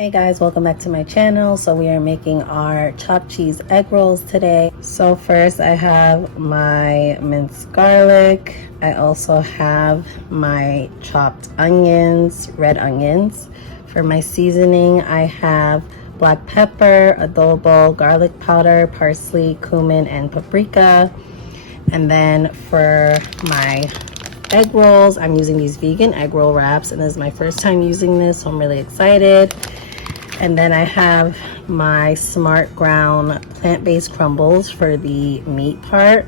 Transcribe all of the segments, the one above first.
Hey guys, welcome back to my channel. So we are making our chopped cheese egg rolls today. So first I have my minced garlic. I also have my chopped onions, red onions. For my seasoning, I have black pepper, adobo, garlic powder, parsley, cumin, and paprika. And then for my egg rolls, I'm using these vegan egg roll wraps, and this is my first time using this, so I'm really excited. And then I have my Smart Ground plant-based crumbles for the meat part.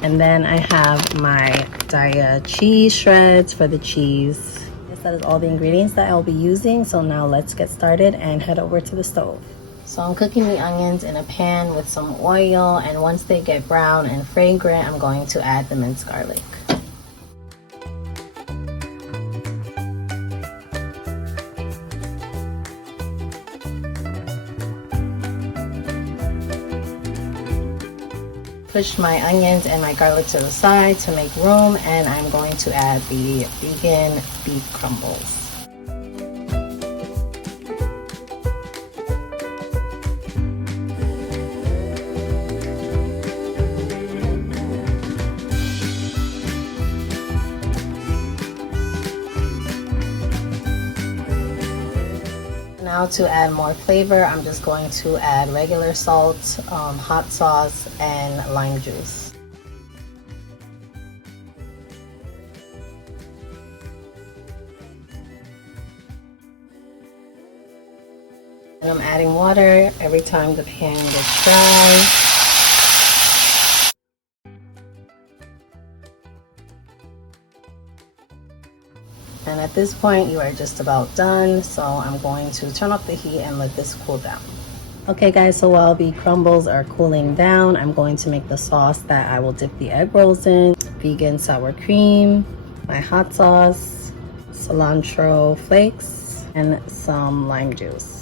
And then I have my Daya cheese shreds for the cheese. Yes, that is all the ingredients that I'll be using. So now let's get started and head over to the stove. So I'm cooking the onions in a pan with some oil, and once they get brown and fragrant, I'm going to add the minced garlic. Push my onions and my garlic to the side to make room, and I'm going to add the vegan beef crumbles. Now to add more flavor, I'm just going to add regular salt, hot sauce, and lime juice. And I'm adding water every time the pan gets dry. And at this point, you are just about done. So I'm going to turn off the heat and let this cool down. Okay guys, so while the crumbles are cooling down, I'm going to make the sauce that I will dip the egg rolls in. Vegan sour cream, my hot sauce, cilantro flakes, and some lime juice.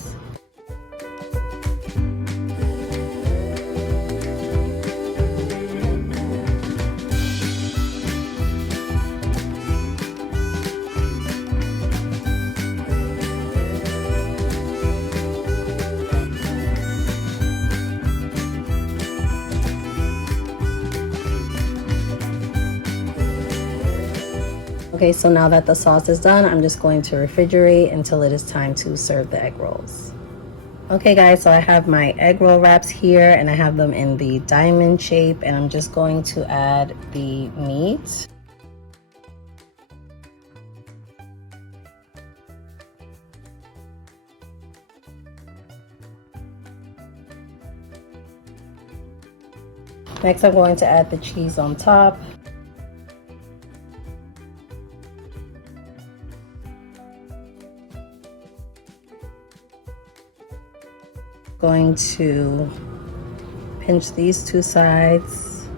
Okay, so now that the sauce is done, I'm just going to refrigerate until it is time to serve the egg rolls. Okay guys, so I have my egg roll wraps here, and I have them in the diamond shape, and I'm just going to add the meat. Next, I'm going to add the cheese on top. Going to pinch these two sides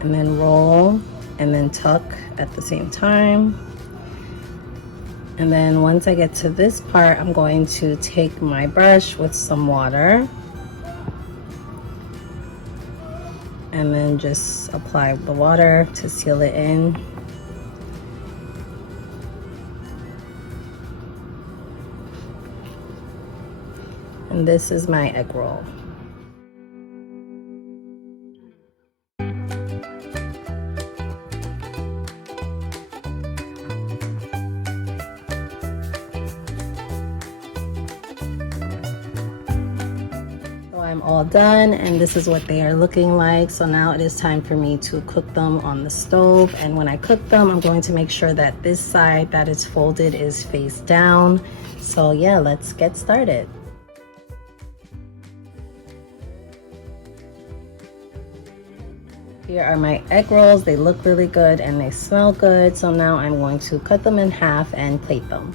and then roll and then tuck at the same time. And then once I get to this part, I'm going to take my brush with some water and then just apply the water to seal it in. And this is my egg roll. So I'm all done, and this is what they are looking like. So now it is time for me to cook them on the stove. And when I cook them, I'm going to make sure that this side that is folded is face down. So yeah, let's get started. Here are my egg rolls. They look really good and they smell good. So now I'm going to cut them in half and plate them.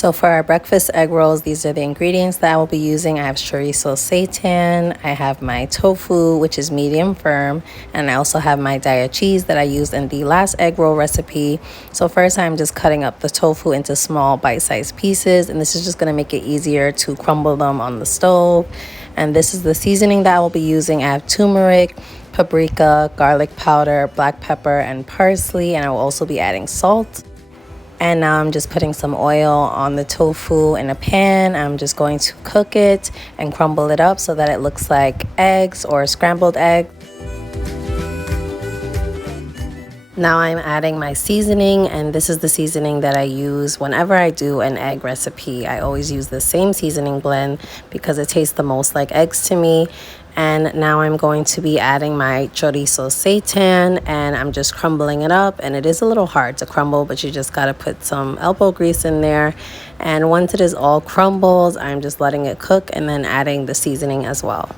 So for our breakfast egg rolls, these are the ingredients that I will be using. I have chorizo seitan, I have my tofu, which is medium firm, and I also have my Daya cheese that I used in the last egg roll recipe. So first I'm just cutting up the tofu into small bite-sized pieces, and this is just going to make it easier to crumble them on the stove. And this is the seasoning that I will be using. I have turmeric, paprika, garlic powder, black pepper, and parsley, and I will also be adding salt. And now I'm just putting some oil on the tofu in a pan. I'm just going to cook it and crumble it up so that it looks like eggs or scrambled eggs. Now I'm adding my seasoning, and this is the seasoning that I use whenever I do an egg recipe. I always use the same seasoning blend because it tastes the most like eggs to me. And now I'm going to be adding my chorizo seitan, and I'm just crumbling it up. And it is a little hard to crumble, but you just got to put some elbow grease in there. And once it is all crumbled, I'm just letting it cook and then adding the seasoning as well.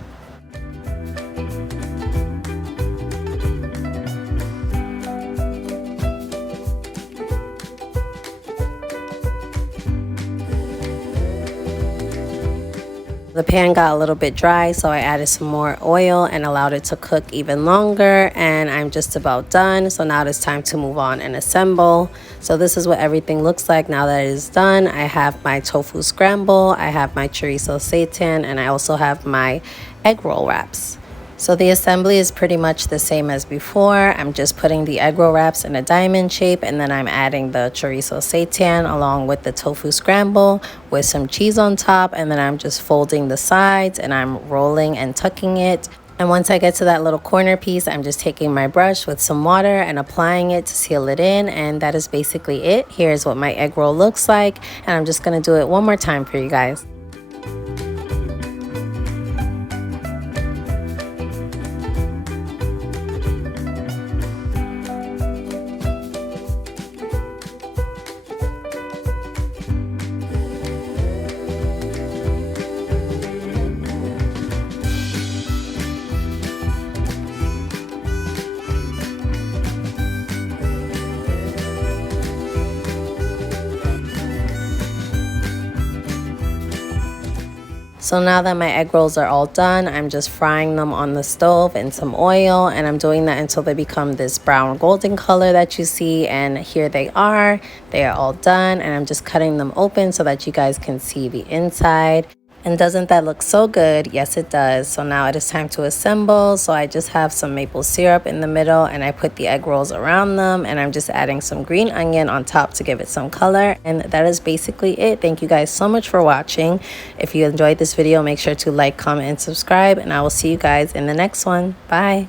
The pan got a little bit dry, so I added some more oil and allowed it to cook even longer, and I'm just about done. So now it's time to move on and assemble. So this is what everything looks like now that it is done. I have my tofu scramble, I have my chorizo seitan, and I also have my egg roll wraps. So the assembly is pretty much the same as before. I'm just putting the egg roll wraps in a diamond shape, and then I'm adding the chorizo seitan along with the tofu scramble with some cheese on top, and then I'm just folding the sides and I'm rolling and tucking it. And once I get to that little corner piece, I'm just taking my brush with some water and applying it to seal it in, and that is basically it. Here's what my egg roll looks like, and I'm just gonna do it one more time for you guys. So now that my egg rolls are all done, I'm just frying them on the stove in some oil, and I'm doing that until they become this brown golden color that you see. And here they are all done, and I'm just cutting them open so that you guys can see the inside. And doesn't that look so good? Yes, it does. So now it is time to assemble. So I just have some maple syrup in the middle, and I put the egg rolls around them, and I'm just adding some green onion on top to give it some color. And that is basically it. Thank you guys so much for watching. If you enjoyed this video, make sure to like, comment, and subscribe, and I will see you guys in the next one. Bye.